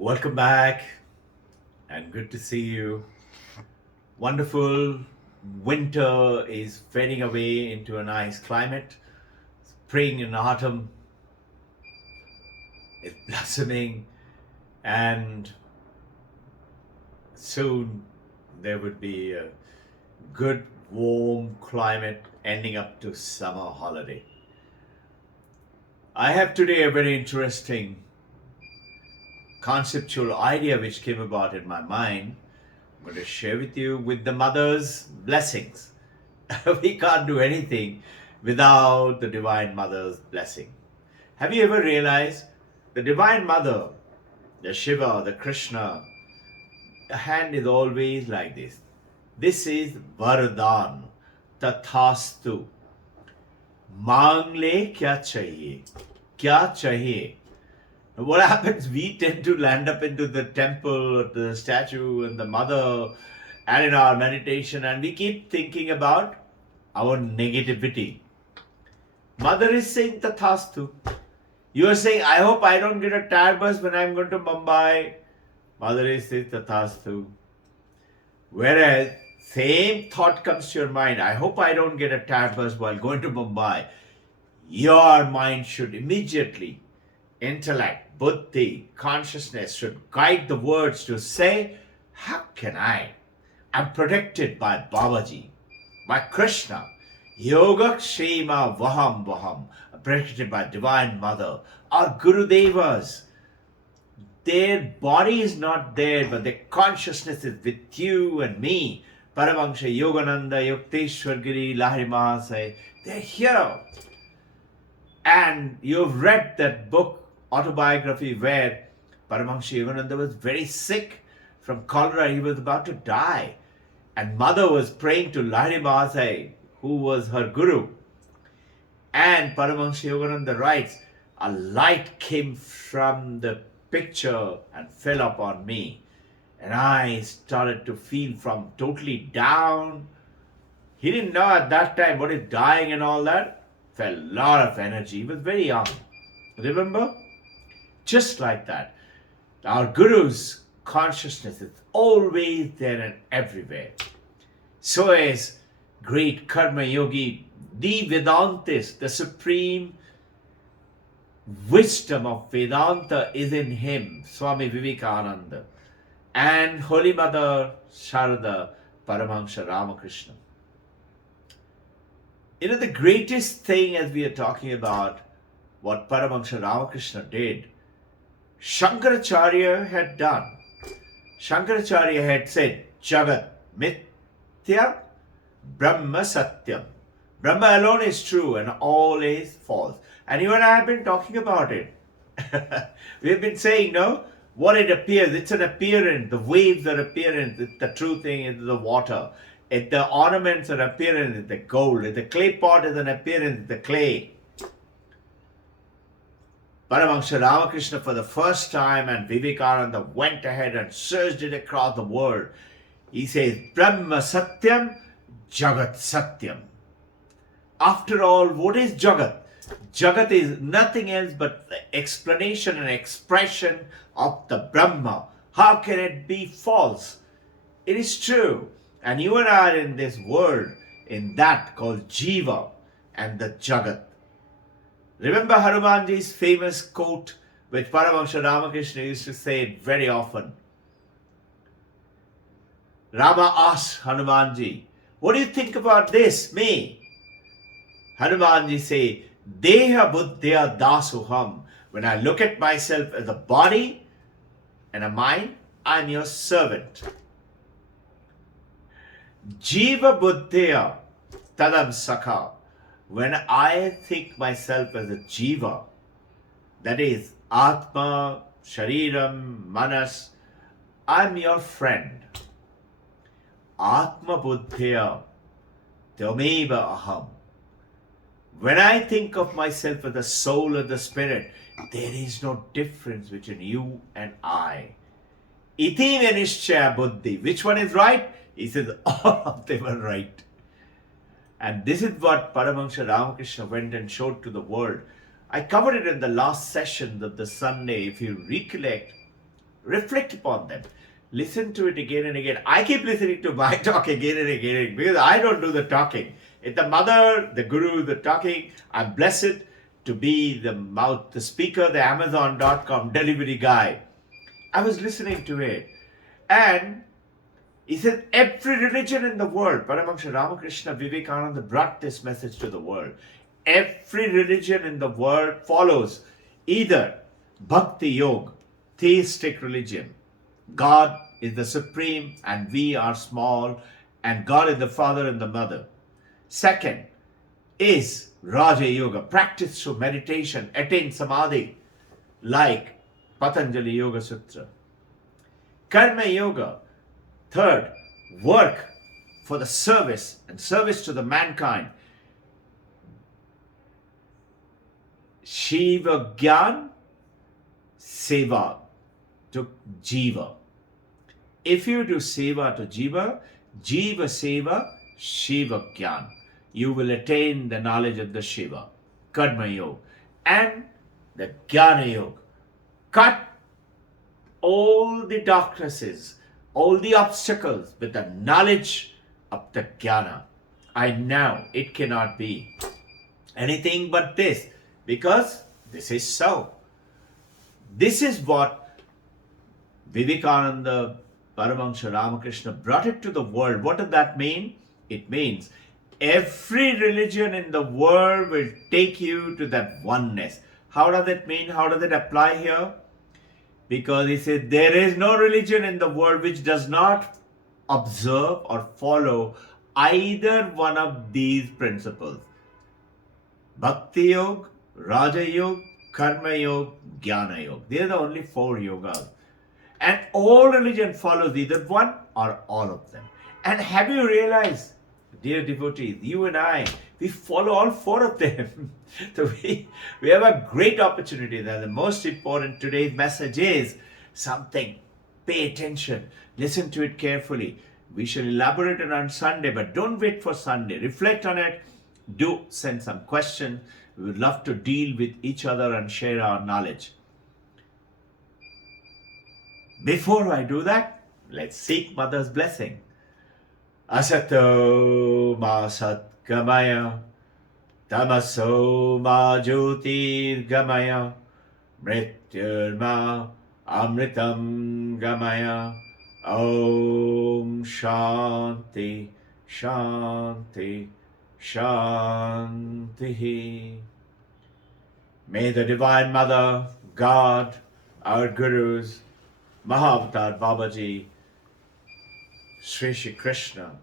Welcome back and good to see you. Wonderful winter is fading away into a nice climate. Spring and autumn is blossoming, and soon there would be a good warm climate ending up to summer holiday. I have today a very interesting conceptual idea which came about in my mind. I'm going to share with you with the mother's blessings. We can't do anything without the Divine Mother's blessing. Have you ever realized the Divine Mother, the Shiva, the Krishna, the hand is always like this. This is Vardhan, Tathastu. मांग ले क्या चाहिए क्या चाहिए. What happens, we tend to land up into the temple or the statue and the mother and in our meditation, and we keep thinking about our negativity. Mother is saying tathastu. You are saying, I hope I don't get a tired bus when I'm going to Mumbai. Mother is saying tathastu. Whereas same thought comes to your mind, I hope I don't get a tired bus while going to Mumbai. Your mind should immediately, intellect, buddhi, consciousness should guide the words to say, how can I? I'm protected by Babaji, by Krishna. Yoga Kshema Vaham Vaham, protected by Divine Mother. Our Guru Devas, their body is not there, but their consciousness is with you and me. Paramahansa Yogananda, Yukteswar Giri, Lahiri Mahasaya, they're here. And you've read that book, autobiography, where Paramahansa Yogananda was very sick from cholera. He was about to die. And mother was praying to Lahiri Mahasaya, who was her guru. And Paramahansa Yogananda writes, a light came from the picture and fell upon me. And I started to feel from totally down. He didn't know at that time what is dying and all that. Felt a lot of energy. He was very young. Remember? Just like that. Our Guru's consciousness is always there and everywhere. So is great Karma Yogi, the Vedantist, the supreme wisdom of Vedanta is in him, Swami Vivekananda, and Holy Mother Sharada Paramahansa Ramakrishna. You know, the greatest thing as we are talking about what Paramahansa Ramakrishna did, Shankaracharya had done. Shankaracharya had said, Jagat Mithya, Brahma Satyam. Brahma alone is true and all is false. And you and I have been talking about it. We have been saying, no, what it appears, it's an appearance. The waves are appearance. The true thing is the water. The ornaments are appearance, it's the gold. The clay pot is an appearance, the clay. Paramahansa Ramakrishna for the first time and Vivekananda went ahead and searched it across the world. He says, Brahma Satyam, Jagat Satyam. After all, what is Jagat? Jagat is nothing else but the explanation and expression of the Brahma. How can it be false? It is true. And you and I are in this world, in that called Jiva and the Jagat. Remember Hanumanji's famous quote, which Paramahansa Ramakrishna used to say it very often. Rama asked Hanumanji, what do you think about this, me? Hanumanji say, Deha buddhya dasuham. When I look at myself as a body and a mind, I'm your servant. Jiva buddhya tadam sakha. When I think myself as a jiva, that is atma, shariram, manas, I'm your friend. Atma buddhya tameva aham. When I think of myself as the soul or the spirit, there is no difference between you and I. Iti venishchaya buddhi. Which one is right? He says all of them are right. And this is what Paramahansa Ramakrishna went and showed to the world. I covered it in the last session of the Sunday. If you recollect, Reflect upon them. Listen to it again and again. I keep listening to my talk again and again because I don't do the talking. It's the mother, the guru, the talking. I'm blessed to be the mouth, the speaker, the Amazon.com delivery guy. I was listening to it. And he said, every religion in the world, Paramahansa Ramakrishna Vivekananda brought this message to the world. Every religion in the world follows either Bhakti Yoga, theistic religion. God is the supreme and we are small, and God is the father and the mother. Second is Raja Yoga, practice through meditation, attain samadhi, like Patanjali Yoga Sutra. Karma Yoga, third, work for the service and service to the mankind. Shiva Gyan, Seva to Jiva. If you do Seva to Jiva, Jiva Seva, Shiva Gyan, you will attain the knowledge of the Shiva, Karma Yoga, and the Jnana Yoga. Cut all the darknesses, all the obstacles with the knowledge of the Jnana. I know it cannot be anything but this, because this is so. This is what Vivekananda, Paramahansa Ramakrishna brought it to the world. What does that mean? It means every religion in the world will take you to that oneness. How does it mean? How does it apply here? Because he said there is no religion in the world which does not observe or follow either one of these principles. Bhakti Yoga, Raja Yoga, Karma Yoga, Jnana Yoga. They are the only 4 yogas. And all religion follows either one or all of them. And have you realized, dear devotees, you and I, we follow all 4 of them. So we have a great opportunity. And the most important today's message is something. Pay attention. Listen to it carefully. We shall elaborate it on Sunday, but don't wait for Sunday. Reflect on it. Do send some questions. We would love to deal with each other and share our knowledge. Before I do that, let's seek Mother's blessing. Asato ma satgamaya, tamaso ma jyotir gamaya, mrityurma amritam gamaya. Om Shanti, Shanti, Shanti. May the Divine Mother, God, our Gurus, Mahavatar Babaji, Sri Shri Krishna,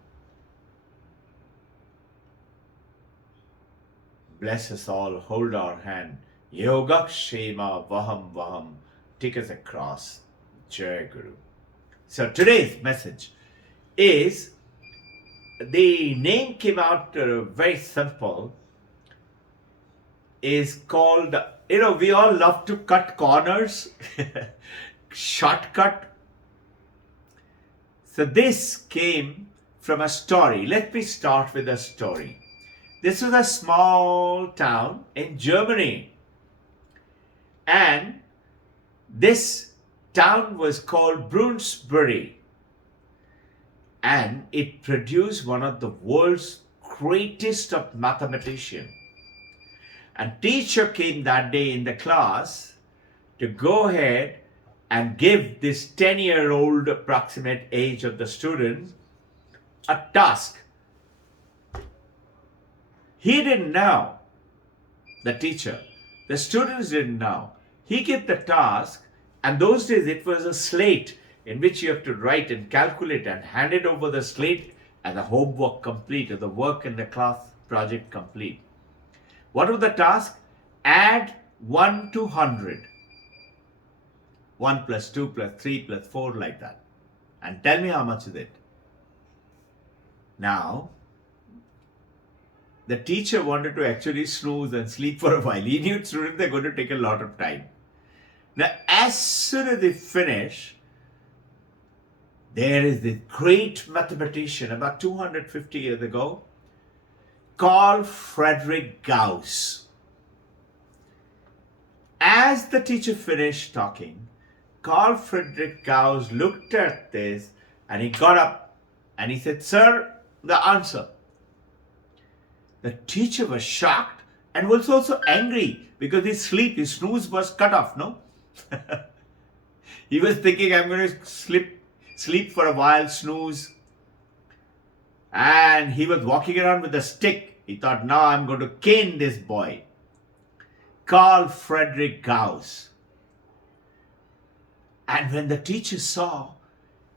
bless us all, hold our hand. Yogakshema Vaham Vaham, take us across. Jai Guru. So today's message is, the name came out very simple, is called, we all love to cut corners, shortcut. So this came from a story. Let me start with a story. This was a small town in Germany. And this town was called Brunsbury. And it produced one of the world's greatest of mathematicians. And teacher came that day in the class to go ahead and give this 10-year-old approximate age of the students a task. He didn't know, the teacher. The students didn't know. He gave the task, and those days it was a slate in which you have to write and calculate and hand it over the slate, and the homework complete, or the work in the class project complete. What was the task? Add 1 to 100. 1 plus 2 plus 3 plus 4, like that. And tell me how much is it. Now, the teacher wanted to actually snooze and sleep for a while. He knew students, they're going to take a lot of time. Now, as soon as they finish, there is this great mathematician about 250 years ago called Robbin Ghosh. As the teacher finished talking, Carl Friedrich Gauss looked at this and he got up and he said, "Sir, the answer." The teacher was shocked and was also angry because his snooze was cut off, no? He was thinking, I'm going to sleep for a while, snooze. And he was walking around with a stick. He thought, now I'm going to cane this boy. Carl Friedrich Gauss. And when the teacher saw,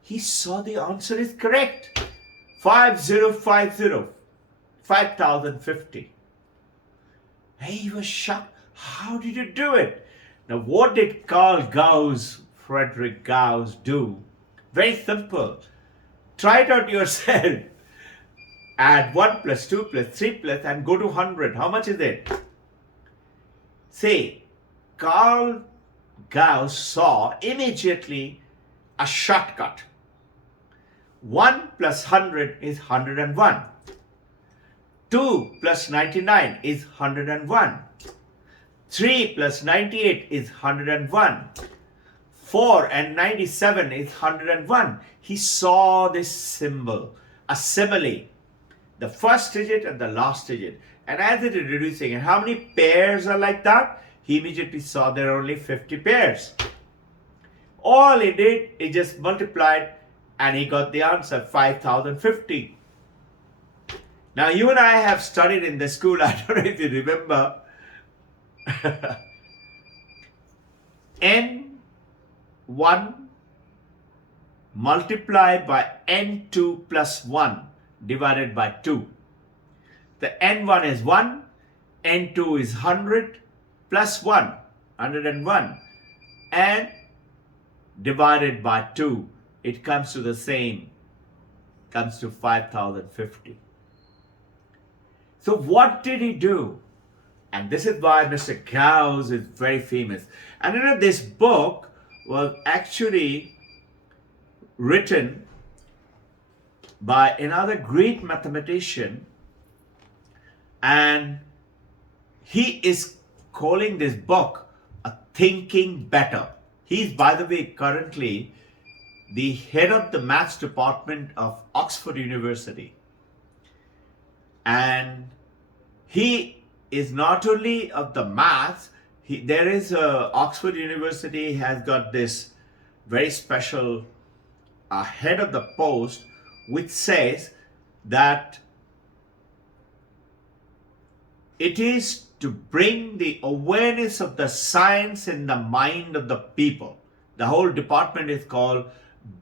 he saw the answer is correct. 5050, 5050. He was shocked. How did you do it? Now, what did Friedrich Gauss do? Very simple. Try it out yourself. Add 1 plus 2 plus 3 plus and go to 100. How much is it? Say, Carl Gauss saw immediately a shortcut. 1 plus 100 is 101. 2 plus 99 is 101. 3 plus 98 is 101. 4 and 97 is 101. He saw this symbol, a simile, the first digit and the last digit. And as it is reducing, and how many pairs are like that? He immediately saw there are only 50 pairs. All he did, he just multiplied and he got the answer, 5050. Now, you and I have studied in the school, I don't know if you remember, N1 multiplied by N2 plus 1 divided by 2. The N1 is 1, N2 is 100 plus 1, 101, and divided by 2, it comes to the same, comes to 5050. So what did he do? And this is why Mr. Gauss is very famous. And this book was actually written by another great mathematician, and he is calling this book a Thinking Better. He's, by the way, currently the head of the maths department of Oxford University. And he is not only of the maths, Oxford University has got this very special head of the post which says that it is to bring the awareness of the science in the mind of the people. The whole department is called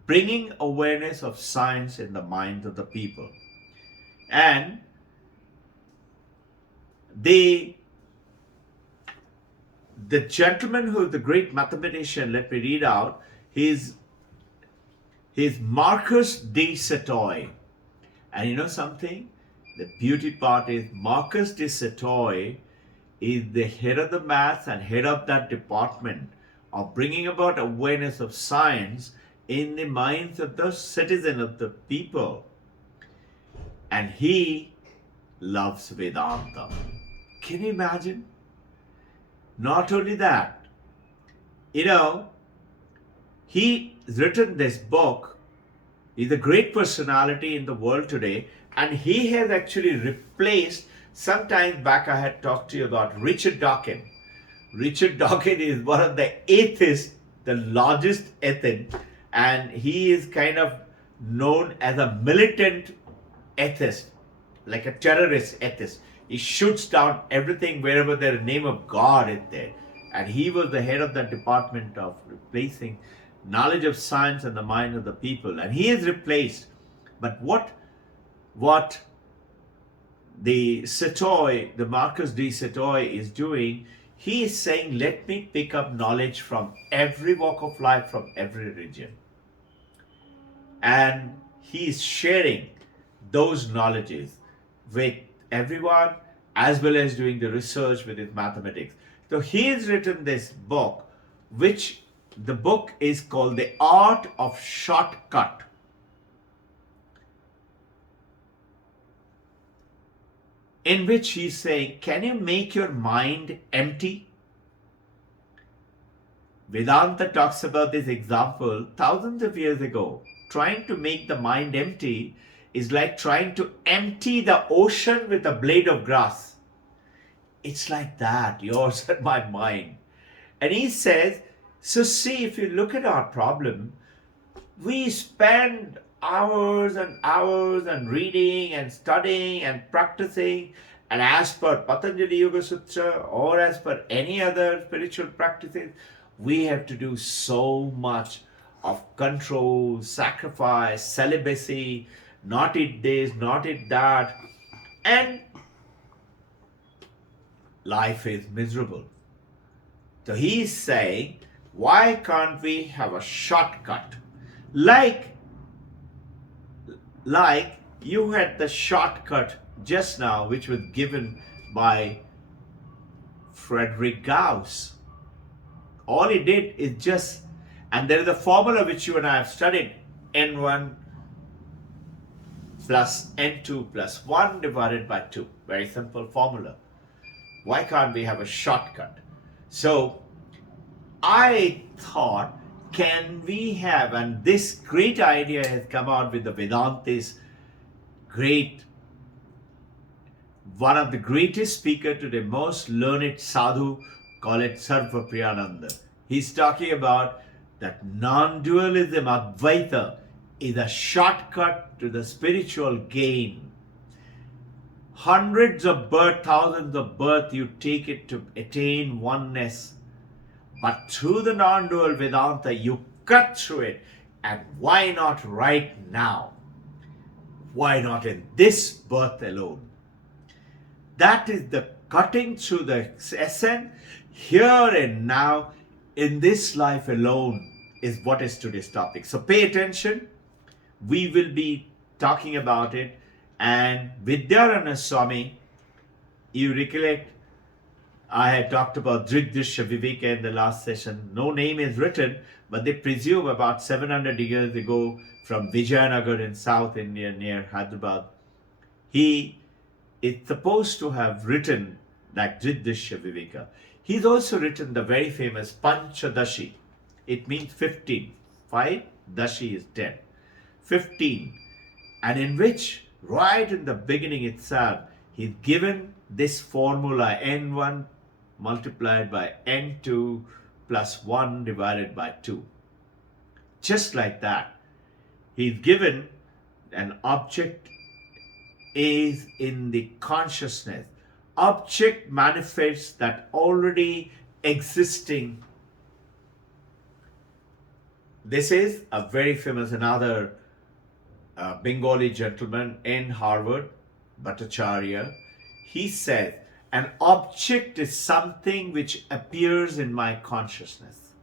Bringing Awareness of Science in the Minds of the People. And the gentleman who is the great mathematician, let me read out, he's Marcus de Satoy. And you know something? The beauty part is Marcus de Satoy is the head of the maths and head of that department of bringing about awareness of science in the minds of the citizen, of the people. And he loves Vedanta. Can you imagine? Not only that, he's written this book. He's a great personality in the world today, and he has actually replaced, sometime back I had talked to you about Richard Dawkins. Richard Dawkins is one of the atheists, the largest atheist, and he is kind of known as a militant atheist, like a terrorist atheist. He shoots down everything wherever the name of God is there. And he was the head of that department of replacing knowledge of science in the mind of the people. And he is replaced. But what the Marcus de Satoy is doing, he is saying, let me pick up knowledge from every walk of life, from every region. And he is sharing those knowledges with everyone, as well as doing the research with his mathematics. So he has written this book, which the book is called The Art of Shortcut. In which he's saying, can you make your mind empty? Vedanta talks about this example thousands of years ago. Trying to make the mind empty is like trying to empty the ocean with a blade of grass. It's like that, yours and my mind. And he says, so see, if you look at our problem, we spend hours and hours and reading and studying and practicing. And as per Patanjali Yoga Sutra or as per any other spiritual practices, we have to do so much of control, sacrifice, celibacy, not eat this, not eat that. And life is miserable. So he is saying, why can't we have a shortcut? Like you had the shortcut just now, which was given by Robbin Ghosh. All he did is just, and there is a formula which you and I have studied, N1 plus N2 plus 1 divided by 2. Very simple formula. Why can't we have a shortcut? So I thought, can we have, and this great idea has come out with the Vedantis, one of the greatest speaker today, most learned sadhu, call it Sarva Priyananda. He's talking about that non-dualism, Advaita, is a shortcut to the spiritual gain. Hundreds of birth, thousands of birth, you take it to attain oneness. But through the non-dual Vedanta, you cut through it. And why not right now? Why not in this birth alone? That is the cutting through the essence, here and now, in this life alone, is what is today's topic. So pay attention. We will be talking about it. And Vidyarana Swami, you recollect, I had talked about Drigdrishya Viveka in the last session. No name is written, but they presume about 700 years ago from Vijayanagar in South India near Hyderabad. He is supposed to have written like Drigdrishya Viveka. He's also written the very famous Panchadashi. It means 15. 5, Dashi is 10. 15. And in which, right in the beginning itself, he's given this formula N1 multiplied by N2 plus 1 divided by 2. Just like that. He's given an object is in the consciousness. Object manifests that already existing. This is a very famous, another Bengali gentleman in Harvard, Bhattacharya. He said, an object is something which appears in my consciousness.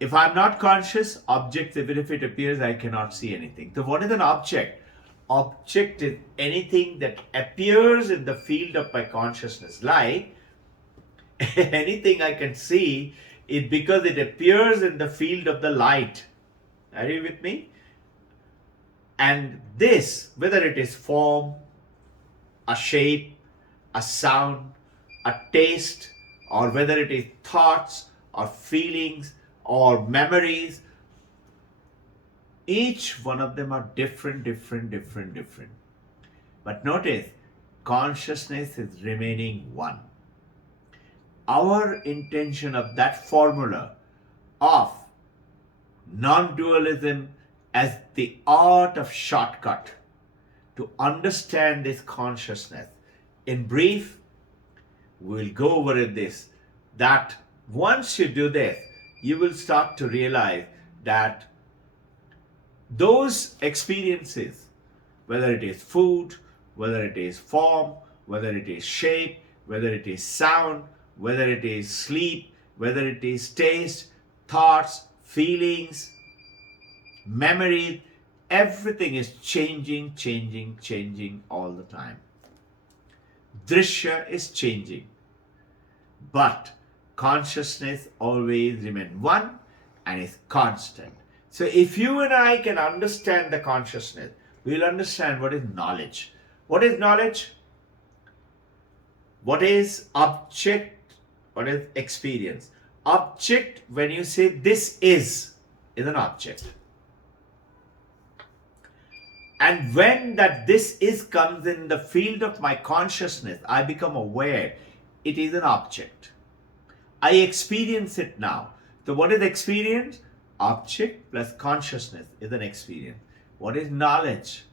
If I'm not conscious, objects, even if it appears, I cannot see anything. So what is an object? Object is anything that appears in the field of my consciousness. Like anything I can see is because it appears in the field of the light. Are you with me? And this, whether it is form, a shape, a sound, a taste, or whether it is thoughts or feelings or memories, each one of them are different. But notice, consciousness is remaining one. Our intention of that formula of non-dualism as the art of shortcut to understand this consciousness. In brief, we'll go over this, that once you do this, you will start to realize that those experiences, whether it is food, whether it is form, whether it is shape, whether it is sound, whether it is sleep, whether it is taste, thoughts, feelings, memories, everything is changing all the time. Drishya is changing, but consciousness always remains one and is constant. So if you and I can understand the consciousness, we'll understand what is knowledge. What is knowledge? What is object? What is experience? Object, when you say this is an object. And when that this is comes in the field of my consciousness, I become aware it is an object. I experience it now. So what is experience? Object plus consciousness is an experience. What is knowledge?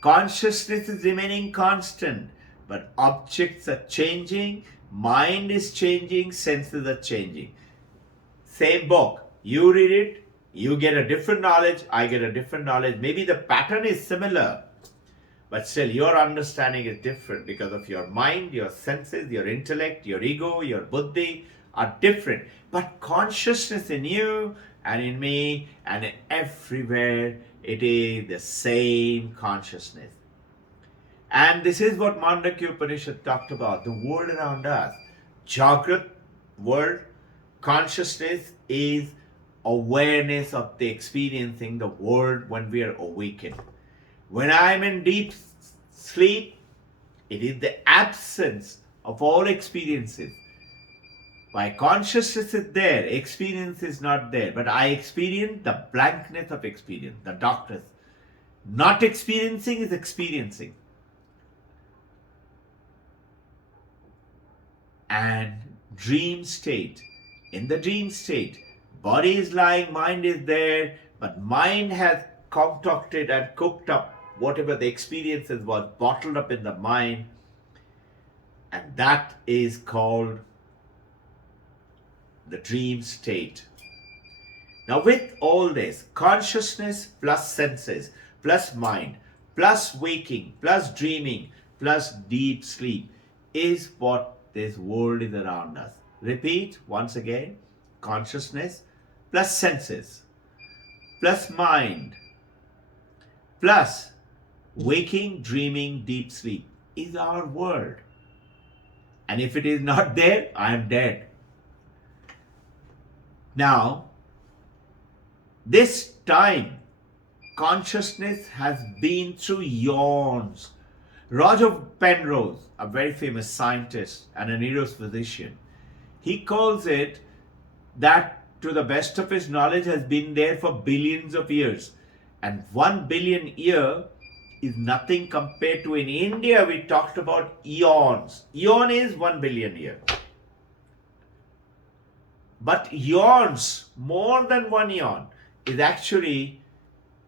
Consciousness is remaining constant, but objects are changing, mind is changing, senses are changing. Same book, you read it, you get a different knowledge, I get a different knowledge. Maybe the pattern is similar, but still your understanding is different because of your mind, your senses, your intellect, your ego, your buddhi are different. But consciousness in you and in me and in everywhere, it is the same consciousness. And this is what Mandakya Upanishad talked about, the world around us. Jagrat world, consciousness is awareness of the experiencing the world when we are awakened. When I am in deep sleep, it is the absence of all experiences. My consciousness is there, experience is not there, but I experience the blankness of experience, the darkness. Not experiencing is experiencing. And dream state. In the dream state, body is lying, mind is there, but mind has concocted and cooked up whatever the experiences was bottled up in the mind, and that is called the dream state. Now with all this, consciousness plus senses, plus mind, plus waking, plus dreaming, plus deep sleep is what this world is around us. Repeat once again, consciousness plus senses, plus mind, plus waking, dreaming, deep sleep is our world. And if it is not there, I am dead. Now, this time, consciousness has been through yawns. Roger Penrose, a very famous scientist and a neurophysician, he calls it that to the best of his knowledge has been there for billions of years. And 1 billion year is nothing compared to, in India we talked about eons. Eon is 1 billion year. But eons, more than one eon, is actually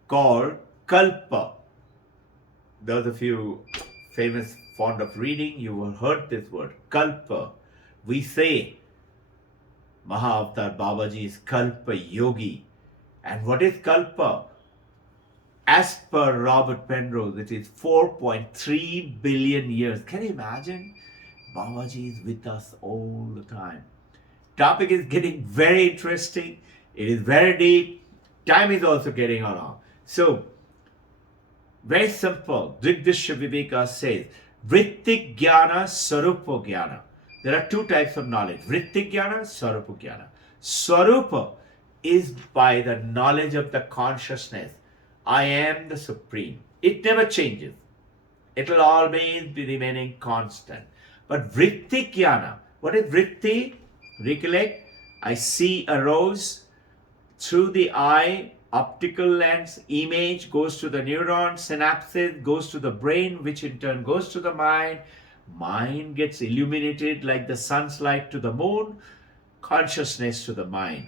called kalpa. Those of you famous, fond of reading, you have heard this word, kalpa. We say Mahavatar Babaji is kalpa yogi. And what is kalpa? As per Robert Penrose, it is 4.3 billion years. Can you imagine? Babaji is with us all the time. Topic is getting very interesting. It is very deep. Time is also getting along. So, very simple. Drigdishya Viveka says, Vrittik Jnana, Sarupa Jnana. There are two types of knowledge. Vrittik Jnana, Sarupa Jnana. Sarupa is by the knowledge of the consciousness. I am the Supreme. It never changes. It will always be remaining constant. But Vrittik Jnana, what is Vritti? Recollect, I see a rose through the eye, optical lens, image goes to the neuron, synapses goes to the brain, which in turn goes to the mind. Mind gets illuminated like the sun's light to the moon, consciousness to the mind.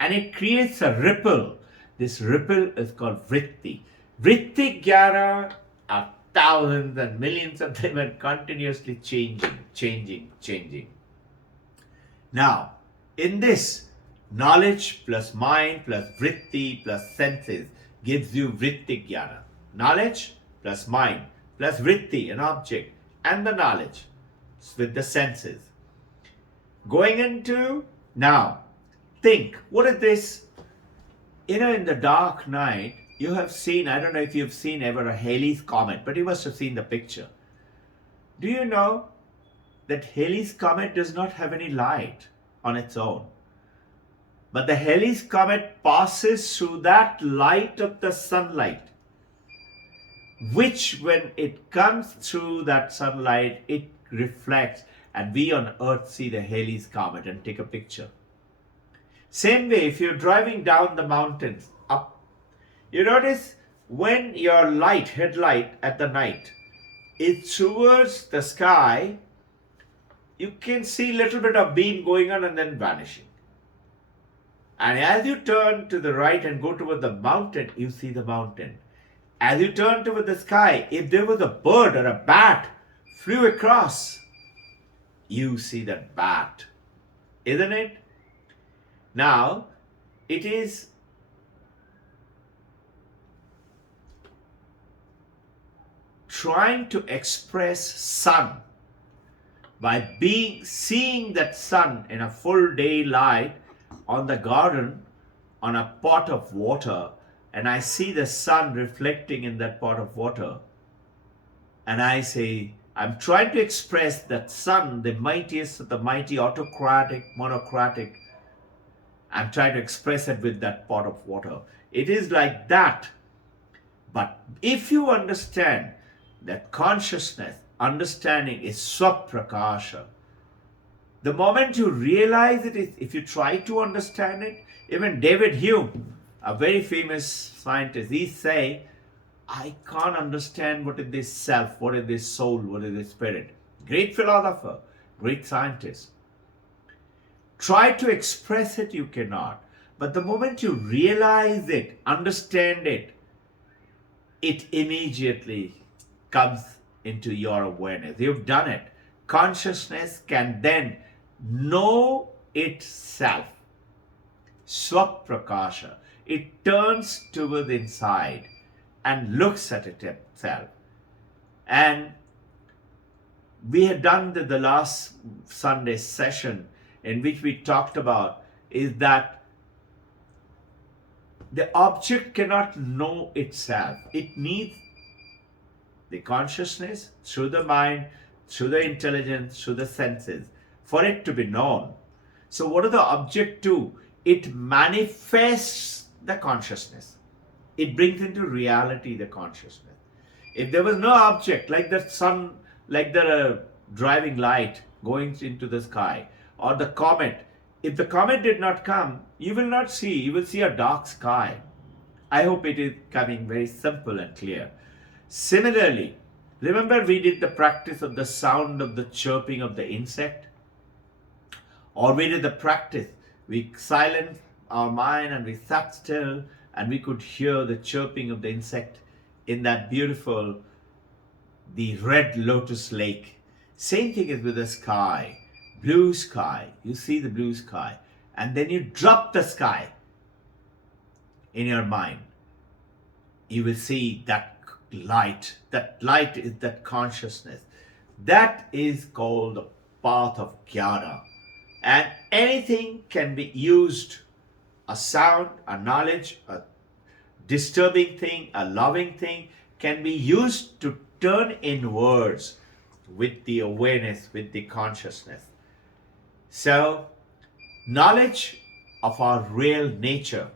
And it creates a ripple. This ripple is called vritti. Vritti jnana are thousands and millions of them and continuously changing. Now, in this, knowledge plus mind plus vritti plus senses gives you vritti jnana. Knowledge plus mind plus vritti, an object, and the knowledge with the senses. Going into, now, think, what is this? In the dark night, you have seen, I don't know if you've seen ever a Halley's Comet, but you must have seen the picture. Do you know that Halley's Comet does not have any light on its own? But the Halley's Comet passes through that light of the sunlight, which when it comes through that sunlight, it reflects and we on earth see the Halley's Comet and take a picture. Same way, if you're driving down the mountains up, you notice when your headlight at the night is towards the sky, you can see a little bit of beam going on and then vanishing. And as you turn to the right and go toward the mountain, you see the mountain. As you turn toward the sky, if there was a bird or a bat flew across, you see that bat. Isn't it? Now, it is trying to express sun by seeing that sun in a full day light on the garden on a pot of water, and I see the sun reflecting in that pot of water, and I say, I'm trying to express that sun, the mightiest of the mighty, autocratic, monocratic. I'm trying to express it with that pot of water. It is like that. But if you understand that consciousness, understanding is swaprakasha, the moment you realize it is, if you try to understand it, even David Hume, a very famous scientist, he say, I can't understand what is this self, what is this soul, what is this spirit. Great philosopher, great scientist. Try to express it, you cannot. But the moment you realize it, understand it, it immediately comes into your awareness. You've done it. Consciousness can then know itself. Swaprakasha. It turns toward inside and looks at it itself. And we had done the last Sunday session in which we talked about is that the object cannot know itself. It needs the consciousness through the mind, through the intelligence, through the senses for it to be known. So what does the object do? It manifests the consciousness. It brings into reality the consciousness. If there was no object like the sun, like the driving light going into the sky, or the comet, if the comet did not come, you will not see, you will see a dark sky. I hope it is coming very simple and clear. Similarly, remember we did the practice of the sound of the chirping of the insect? Or we did the practice, we silenced our mind and we sat still and we could hear the chirping of the insect in that beautiful, the red lotus lake. Same thing is with the sky, blue sky. You see the blue sky and then you drop the sky in your mind. You will see that light. That light is that consciousness. That is called the path of jnana. And anything can be used, a sound, a knowledge, a disturbing thing, a loving thing, can be used to turn inwards with the awareness, with the consciousness. So, knowledge of our real nature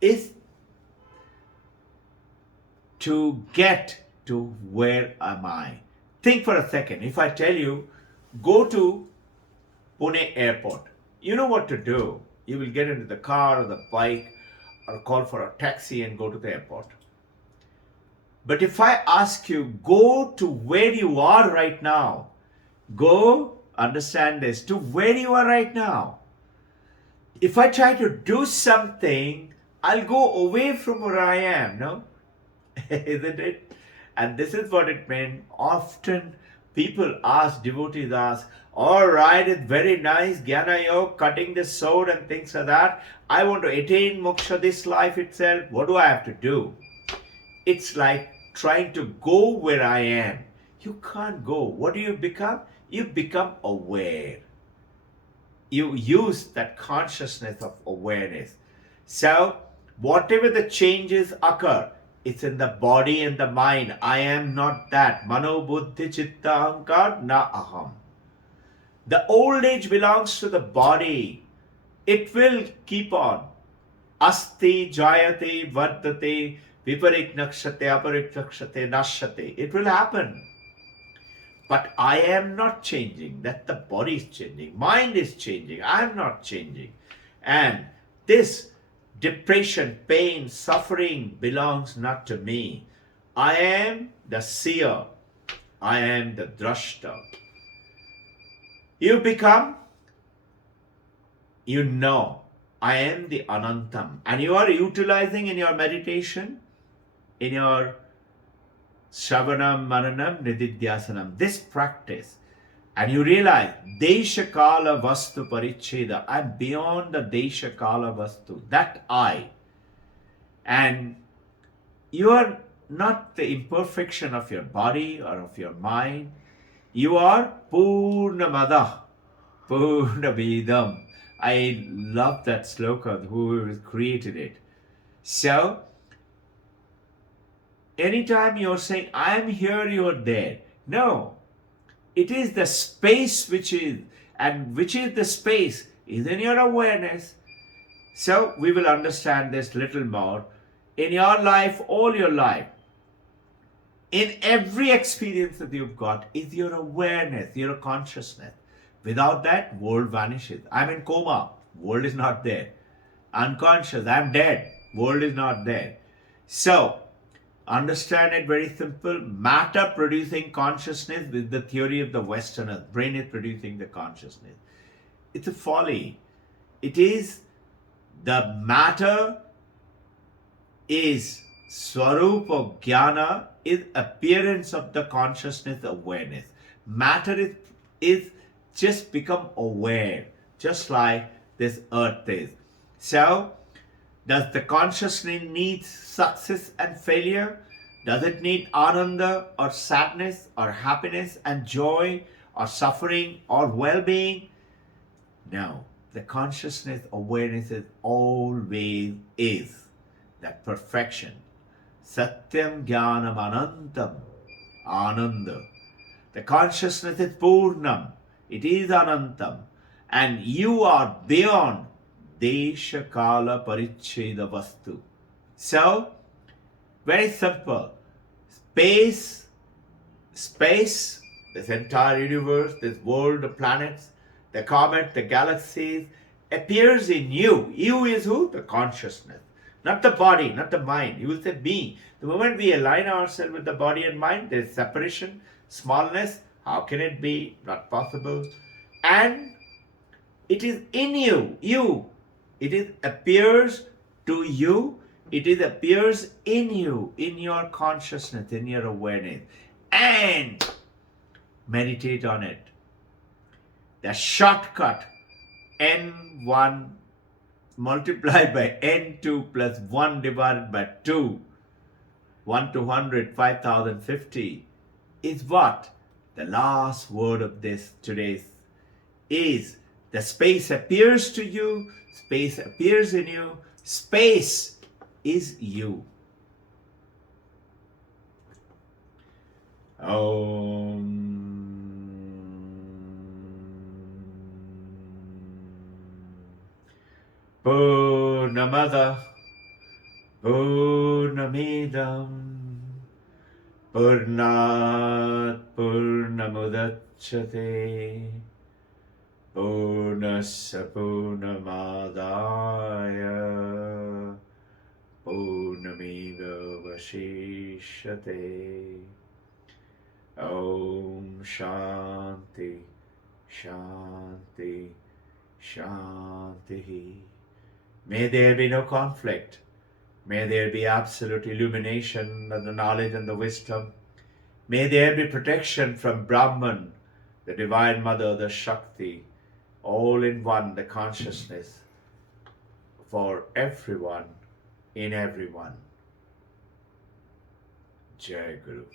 is to get to where am I. Think for a second. If I tell you, go to Pune airport, you know what to do. You will get into the car or the bike or call for a taxi and go to the airport. But if I ask you, go to where you are right now, go, understand this, to where you are right now. If I try to do something, I'll go away from where I am, no? Isn't it? And this is what it meant. Often people ask, devotees ask, all right, it's very nice, Jnana Yoga, cutting the sword and things like that. I want to attain moksha this life itself. What do I have to do? It's like trying to go where I am. You can't go. What do you become? You become aware. You use that consciousness of awareness. So, whatever the changes occur, it's in the body and the mind. I am not that. Mano buddhi chitta ahankar na aham. The old age belongs to the body. It will keep on. Asti jayate vardate viparik nakshate aparik nakshate nashyate. It will happen. But I am not changing. That the body is changing. Mind is changing. I am not changing. And this depression, pain, suffering belongs not to me. I am the seer. I am the drashta. You become, you know, I am the Anantam. And you are utilizing in your meditation, in your Shravanam, Mananam, Nididhyasanam, this practice, and you realize Desha Kala Vastu Paricheda, I'm beyond the Desha Kala Vastu, that I. And you are not the imperfection of your body or of your mind. You are Purnamada, Purnamidam. I love that sloka, whoever created it. So, anytime you're saying, I am here, you're there. No, it is the space which is, and which is the space is in your awareness. So we will understand this little more. In your life, all your life, in every experience that you've got, is your awareness, your consciousness. Without that, world vanishes. I'm in coma, world is not there. Unconscious, I'm dead, world is not there. So, understand it very simple. Matter producing consciousness with the theory of the Westerners. Brain is producing the consciousness. It's a folly. It is the matter is Swarupa Jnana, is appearance of the consciousness awareness. Matter is just become aware, just like this earth is. So, does the consciousness need success and failure? Does it need ananda or sadness or happiness and joy or suffering or well-being? No. The consciousness awareness is always is that perfection. Satyam Jnanam Anantam. Ananda. The consciousness is Purnam. It is Anantam. And you are beyond Desha Kala Paricheda Vastu. So, very simple. Space, this entire universe, this world, the planets, the comet, the galaxies, appears in you. You is who? The consciousness. Not the body, not the mind. You will say me. The moment we align ourselves with the body and mind, there is separation, smallness. How can it be? Not possible. And it is in you. You. It is appears to you. It is appears in you, in your consciousness, in your awareness. And meditate on it. The shortcut, N1 multiplied by N2 plus 1 divided by 2, 1 to 100, 5050, is what? The last word of this today's is the space appears to you, space appears in you, space is you. Om. Purnamada Purnamidam Purnat Purnamudachyate Purnasya Purnamadaya Purnameva Vashishyate. Om Shanti Shanti Shanti. May there be no conflict. May there be absolute illumination of the knowledge and the wisdom. May there be protection from Brahman, the Divine Mother, the Shakti, all in one, the consciousness for everyone, in everyone. Jai Guru.